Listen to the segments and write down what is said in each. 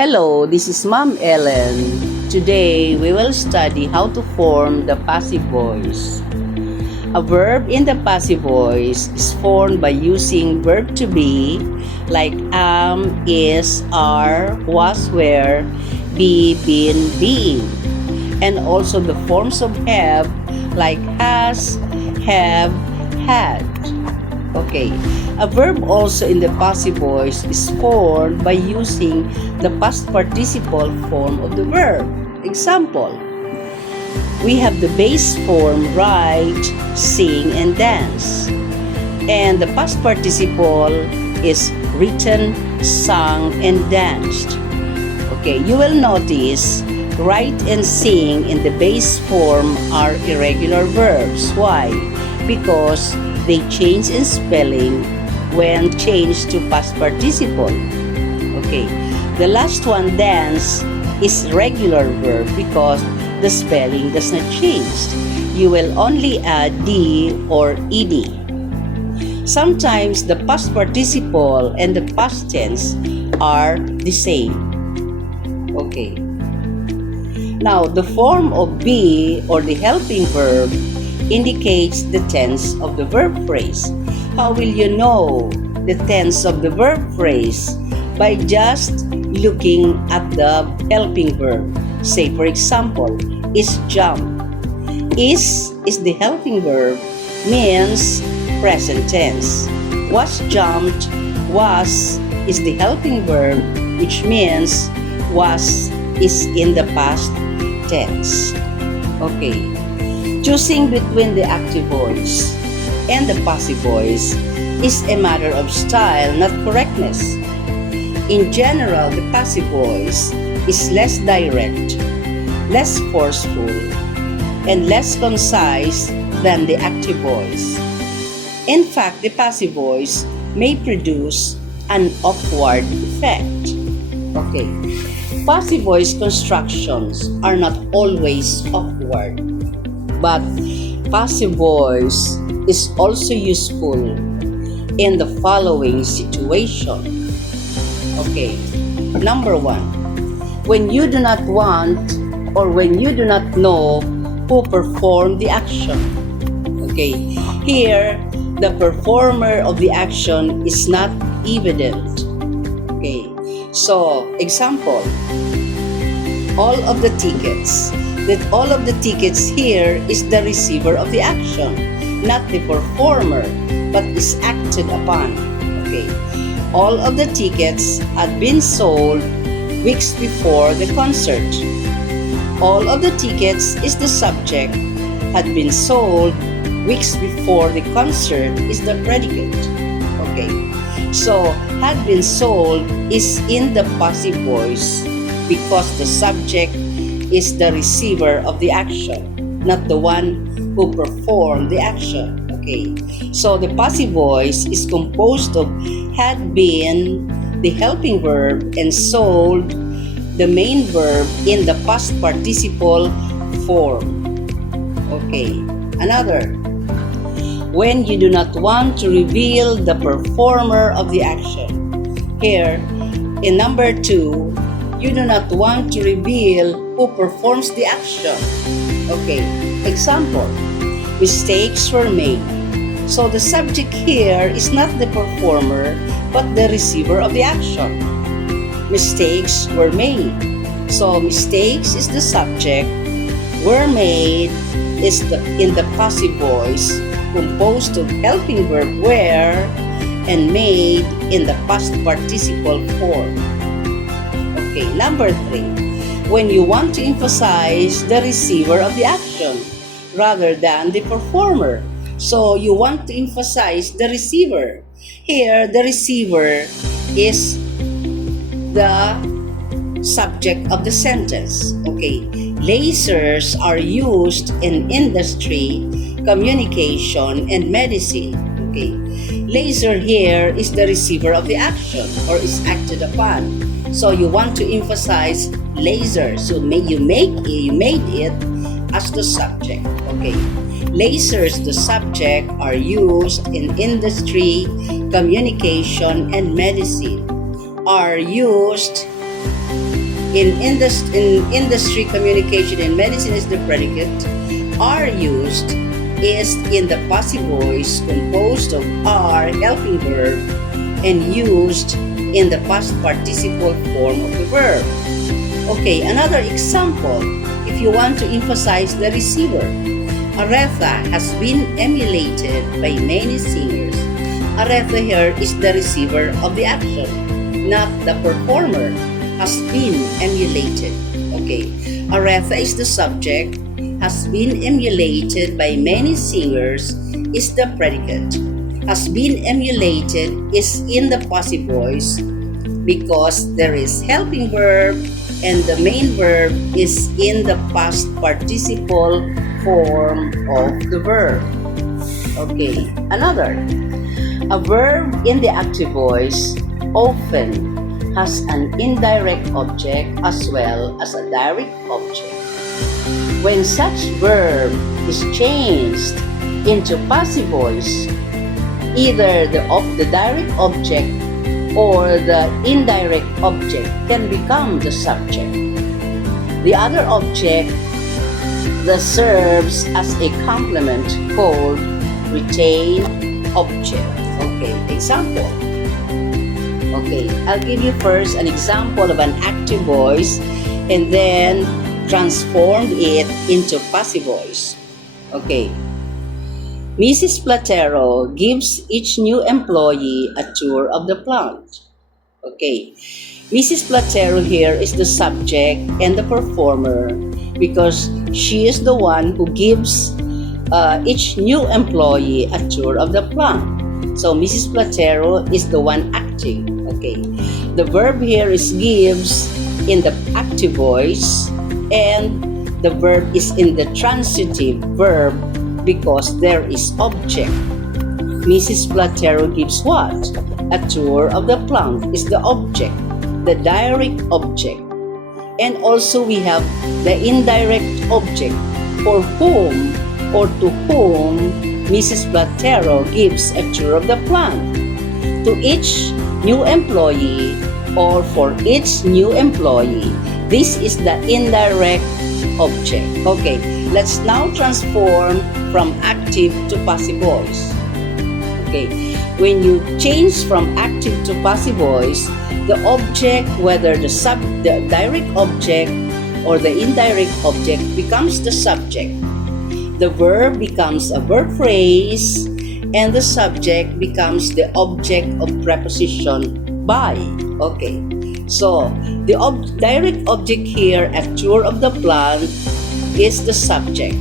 Hello, this is Ma'am Ellen. Today, we will study how to form the passive voice. A verb in the passive voice is formed by using verb to be like am, is, are, was, were, be, been, being. And also the forms of have like has, have, had. Okay, a verb also in the passive voice is formed by using the past participle form of the verb. Example, we have the base form write, sing, and dance. And the past participle is written, sung, and danced. Okay, you will notice write and sing in the base form are irregular verbs. Why? Because they change in spelling when changed to past participle. Okay, the last one, dance, is regular verb because the spelling does not change. You will only add d or ed. Sometimes the past participle and the past tense are the same. Okay. Now, the form of be or the helping verb indicates the tense of the verb phrase. How will you know the tense of the verb phrase? By just looking at the helping verb. Say, for example, is jump. Is the helping verb, means present tense. Was jumped, was is the helping verb, which means was is in the past tense. Okay. Choosing between the active voice and the passive voice is a matter of style, not correctness. In general, the passive voice is less direct, less forceful, and less concise than the active voice. In fact, the passive voice may produce an awkward effect. Okay, passive voice constructions are not always awkward. But passive voice is also useful in the following situation. Okay, number 1, when you do not want or when you do not know who performed the action. Okay, here the performer of the action is not evident. Okay, so example, all of the tickets. That all of the tickets here is the receiver of the action, not the performer, but is acted upon. Okay. All of the tickets had been sold weeks before the concert. All of the tickets is the subject, had been sold weeks before the concert is the predicate. Okay. So, had been sold is in the passive voice because the subject is the receiver of the action, not the one who performed the action. Okay, so the passive voice is composed of had been, the helping verb, and sold, the main verb, in the past participle form. Okay, another. When you do not want to reveal the performer of the action. Here, in number 2, you do not want to reveal who performs the action. Okay, example, mistakes were made. So the subject here is not the performer, but the receiver of the action. Mistakes were made. So mistakes is the subject, were made is in the passive voice, composed of helping verb were, and made in the past participle form. Okay, number 3, when you want to emphasize the receiver of the action rather than the performer. So you want to emphasize the receiver. Here, the receiver is the subject of the sentence. Okay, lasers are used in industry, communication, and medicine. Okay, laser here is the receiver of the action or is acted upon. So you want to emphasize laser. So you made it as the subject. Okay. Lasers, the subject, are used in industry, communication, and medicine. Are used in industry, communication, and medicine is the predicate, are used is in the passive voice composed of are helping verb and used in the past participle form of the verb. Okay, another example, if you want to emphasize the receiver. Aretha has been emulated by many singers. Aretha here is the receiver of the action, not the performer. Has been emulated. Okay, Aretha is the subject, has been emulated by many singers is the predicate. Has been emulated is in the passive voice because there is helping verb and the main verb is in the past participle form of the verb. Okay, another. A verb in the active voice often has an indirect object as well as a direct object. When such verb is changed into passive voice, either the direct object or the indirect object can become the subject. The other object that serves as a complement called retained object. Okay, example. Okay, I'll give you first an example of an active voice and then transform it into passive voice. Okay. Mrs. Platero gives each new employee a tour of the plant. Okay. Mrs. Platero here is the subject and the performer because she is the one who gives each new employee a tour of the plant. So Mrs. Platero is the one acting. Okay. The verb here is gives in the active voice and the verb is in the transitive verb because there is object. Mrs. Platero gives what? A tour of the plant is the object, the direct object. And also we have the indirect object for whom or to whom Mrs. Platero gives a tour of the plant. To each new employee or for each new employee. This is the indirect object. Okay, let's now transform from active to passive voice. Okay, when you change from active to passive voice, the object, whether the direct object or the indirect object becomes the subject. The verb becomes a verb phrase and the subject becomes the object of preposition by. Okay, so the direct object here, a tour of the plant, is the subject.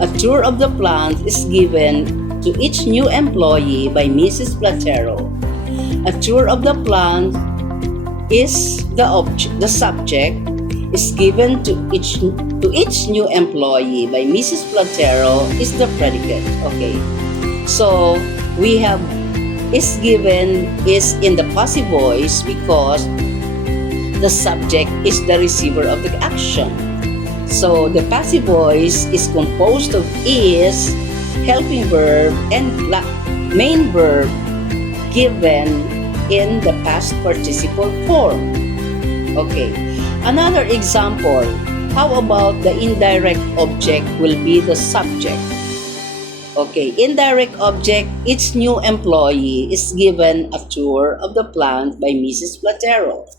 A tour of the plant is given to each new employee by Mrs. Platero. A tour of the plant is the subject is given to each new employee by Mrs. Platero is the predicate. Okay, so we have is given is in the passive voice because the subject is the receiver of the action. So the passive voice is composed of is, helping verb, and main verb given in the past participle form. Okay, another example. How about the indirect object will be the subject? Okay, indirect object, each new employee is given a tour of the plant by Mrs. Platero.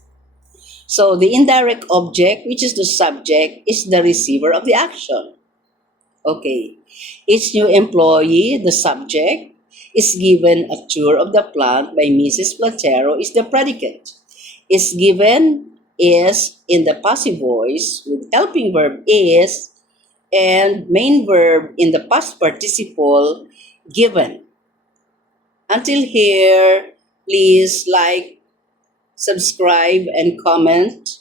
So the indirect object, which is the subject, is the receiver of the action. Okay, each new employee, the subject, is given a tour of the plant by Mrs. Platero is the predicate. Is given is in the passive voice with helping verb is and main verb in the past participle given. Until here, please like, subscribe, and comment.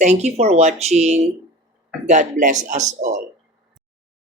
Thank you for watching. God bless us all.